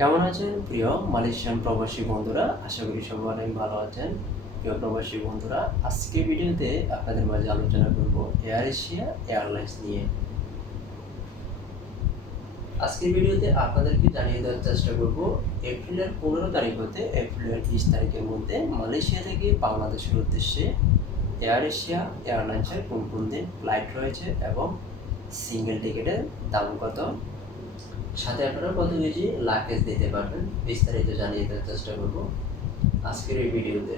কেমন আছেন? প্রিয় মালয়েশিয়ান প্রবাসী বন্ধুরা, আশা করি সবাই অনেক ভালো আছেন। প্রিয় প্রবাসী বন্ধুরা আজকে ভিডিওতে আপনাদের মাঝে আলোচনা করব এয়ার এশিয়া এয়ারলাইন্স নিয়ে। আজকের ভিডিওতে আপনাদেরকে জানিয়ে দেওয়ার চেষ্টা করব, এপ্রিলের পনেরো তারিখ হতে এপ্রিলের বিশ তারিখের মধ্যে মালয়েশিয়া থেকে বাংলাদেশের উদ্দেশ্যে এয়ার এশিয়া এয়ারলাইন্সের কোন কোন দিন ফ্লাইট রয়েছে এবং সিঙ্গেল টিকিটের দাম কত? সাথে আপনারা কত কেজি লাকেজ দিতে পারবেন। বিস্তারিত জানিয়ে দেওয়ার চেষ্টা করব আজকের এই ভিডিওতে।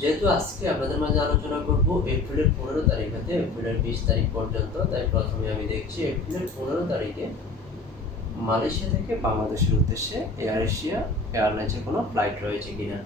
যেহেতু আজকে আপনাদের মাঝে আলোচনা করব এপ্রিলের পনেরো তারিখ হতে এপ্রিলের বিশ তারিখ পর্যন্ত, তাই প্রথমে আমি দেখছি এপ্রিলের পনেরো তারিখে মালয়েশিয়া থেকে বাংলাদেশের উদ্দেশ্যে এয়ার এশিয়া এয়ারলাইন্সের কোনো ফ্লাইট রয়েছে কিনা।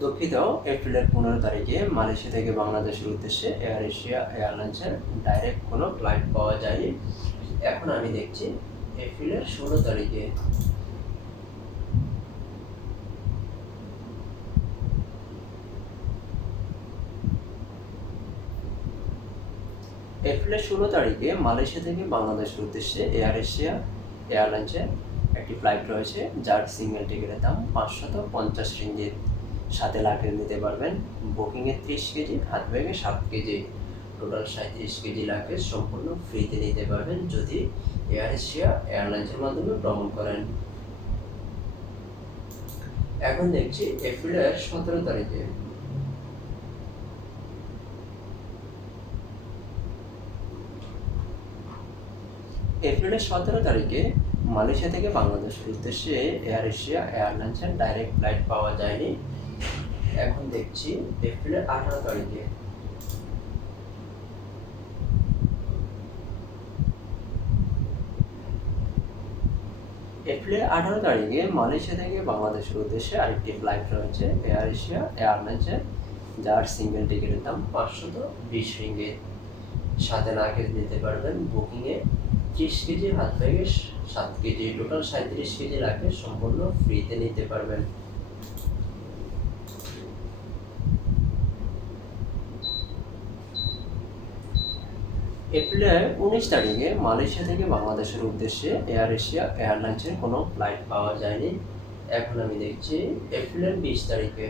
দুঃখিত, এপ্রিলের পনেরো তারিখে মালয়েশিয়া থেকে বাংলাদেশের উদ্দেশ্যে এয়ার এশিয়া এয়ারলাইন্সের ডাইরেক্ট কোনো ফ্লাইট পাওয়া যায়নি। এখন আমি দেখছি এপ্রিলের ষোলো তারিখে। এপ্রিলের ষোলো তারিখে মালয়েশিয়া থেকে বাংলাদেশের উদ্দেশ্যে এয়ার এশিয়া এয়ারলাইন্সের একটি ফ্লাইট রয়েছে, যার সিঙ্গেল টিকিটের দাম পাঁচশত পঞ্চাশ রিঙ্গিত। সাথে লাগেজ নিতে পারবেন। বুকিংয়ে ত্রিশ কেজি, হাত ব্যাগে সাত কেজি টোটাল সাঁত্রিশ কেজি লাগেজ সম্পূর্ণ ফ্রিতে নিতে পারবেন যদি এয়ার এশিয়া এয়ারলাইন্সের মাধ্যমে ভ্রমণ করেন। এখন দেখছি এপ্রিলের সতেরো তারিখে। এপ্রিলের সতেরো তারিখে মালয়েশিয়া থেকে বাংলাদেশের উদ্দেশ্যে এয়ার এশিয়া এয়ারলাইন্সের ডাইরেক্ট ফ্লাইট পাওয়া যায়নি। এখন দেখছি এপ্রিলের আঠারো তারিখে। এপ্রিলের আঠারো তারিখে মালয়েশিয়া থেকে বাংলাদেশের উদ্দেশ্যে আরেকটি ফ্লাইট রয়েছে এয়ার এশিয়া এয়ারলাইন্সের যার সিঙ্গেল টিকিটের দাম পাঁচশত বিশ রিঙ্গিত সাথে লাগেজ নিতে পারবেন বুকিংয়ে ত্রিশ কেজি হাত ব্যাগে সাত কেজি টোটাল সাঁত্রিশ কেজি লাগেজ সম্পূর্ণ ফ্রিতে নিতে পারবেন। এপ্রিলের উনিশ তারিখে মালয়েশিয়া থেকে বাংলাদেশের উদ্দেশ্যে এয়ার এশিয়া এয়ারলাইন্সের কোনো ফ্লাইট পাওয়া যায়নি। এখন আমি দেখছি এপ্রিলের বিশ তারিখে।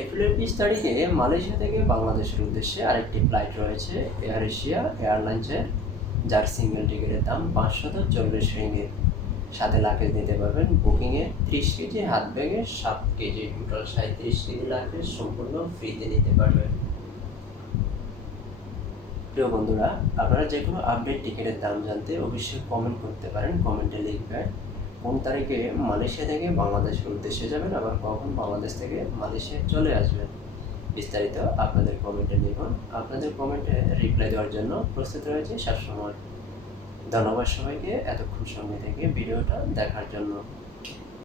এপ্রিলের বিশ তারিখে মালয়েশিয়া থেকে বাংলাদেশের উদ্দেশ্যে আরেকটি ফ্লাইট রয়েছে এয়ার এশিয়া এয়ারলাইন্সের যার সিঙ্গেল টিকিটের দাম পাঁচশত চল্লিশ রিঙ্গিত। সাথে লাগেজ নিতে পারবেন। বুকিংয়ে ত্রিশ কেজি, হাত ব্যাগে সাত কেজি টোটাল সাঁত্রিশ কেজি লাগেজ সম্পূর্ণ ফ্রিতে নিতে পারবেন। প্রিয় বন্ধুরা, আপনারা যে কোনো আপডেট টিকিটের দাম জানতে অবশ্যই কমেন্ট করতে পারেন কমেন্টে লিখবেন। কোন তারিখে মালয়েশিয়া থেকে বাংলাদেশের উদ্দেশ্যে যাবেন, আবার কখন বাংলাদেশ থেকে মালয়েশিয়া চলে আসবেন? বিস্তারিত আপনাদের কমেন্টে লিখুন। আপনাদের কমেন্টে রিপ্লাই দেওয়ার জন্য প্রস্তুত রয়েছে সবসময়। ধন্যবাদ সবাইকে এতক্ষণ সঙ্গে থেকে ভিডিওটা দেখার জন্য।